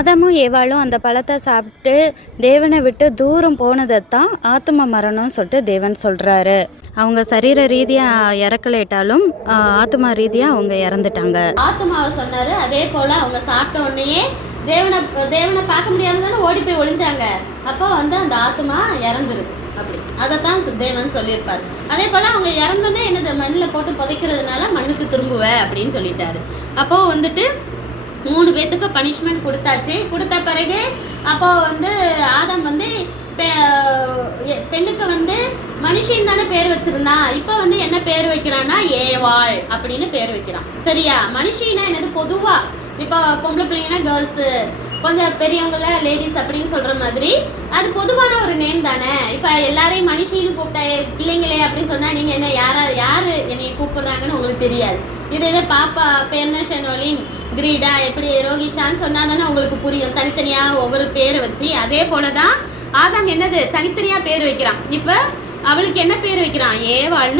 ஆதாமும் ஏவாளும் அந்த பழத்தை சாப்பிட்டு தேவனை விட்டு தூரம் போனதைத்தான் ஆத்ம மரணம்னு சொல்லிட்டு தேவன் சொல்கிறாரு. அவங்க சரீர ரீதியாக இறக்கலேட்டாலும் ஆத்மா ரீதியாக அவங்க இறந்துட்டாங்க. ஆத்மாவை சொன்னாரு. அதே போல அவங்க சாப்பிட்ட உடனேயே தேவனை பார்க்க முடியாம தானே ஓடி போய் ஒளிஞ்சாங்க. அப்போ அந்த ஆத்மா இறந்துருது. அப்படி அதைத்தான் தேவன் சொல்லியிருப்பாரு. அதே போல அவங்க இறந்தோன்னே என்னது மண்ணில் போட்டு புதைக்கிறதுனால மண்ணுக்கு திரும்புவ அப்படின்னு சொல்லிட்டாரு. அப்போ 3 பேத்துக்கு பனிஷ்மெண்ட் கொடுத்தாச்சு. கொடுத்த பிறகு அப்போ ஆதாம் பெண்ணுக்கு மனுஷன் தானே பேர் வச்சிருந்தான். இப்போ என்ன பேர் வைக்கிறான்னா ஏவாள் அப்படின்னு பேர் வைக்கிறான். சரியா? மனுஷின்னா என்னது பொதுவா இப்போ பொம்பளை பிள்ளைங்கன்னா கேர்ள்ஸு, கொஞ்சம் பெரியவங்கள லேடிஸ் அப்படின்னு சொல்ற மாதிரி அது பொதுவான ஒரு நேம் தானே. இப்போ எல்லாரையும் மனுஷின்னு கூப்பிட்டா பிள்ளைங்களே அப்படின்னு சொன்னா நீங்க என்ன யாரு என்னை கூப்பிடுறாங்கன்னு உங்களுக்கு தெரியாது. இதே பாப்பா பேர்னா ஷெனோலின், கிரீடா, எப்படி ரோகிஷான்னு சொன்னா தானே உங்களுக்கு புரியும். தனித்தனியா ஒவ்வொரு பேரை வச்சு அதே போலதான் ஆதாம் என்னது தனித்தனியா பேர் வைக்கிறான். இப்ப அவளுக்கு என்ன பேர் வைக்கிறான்? ஏவாள்னு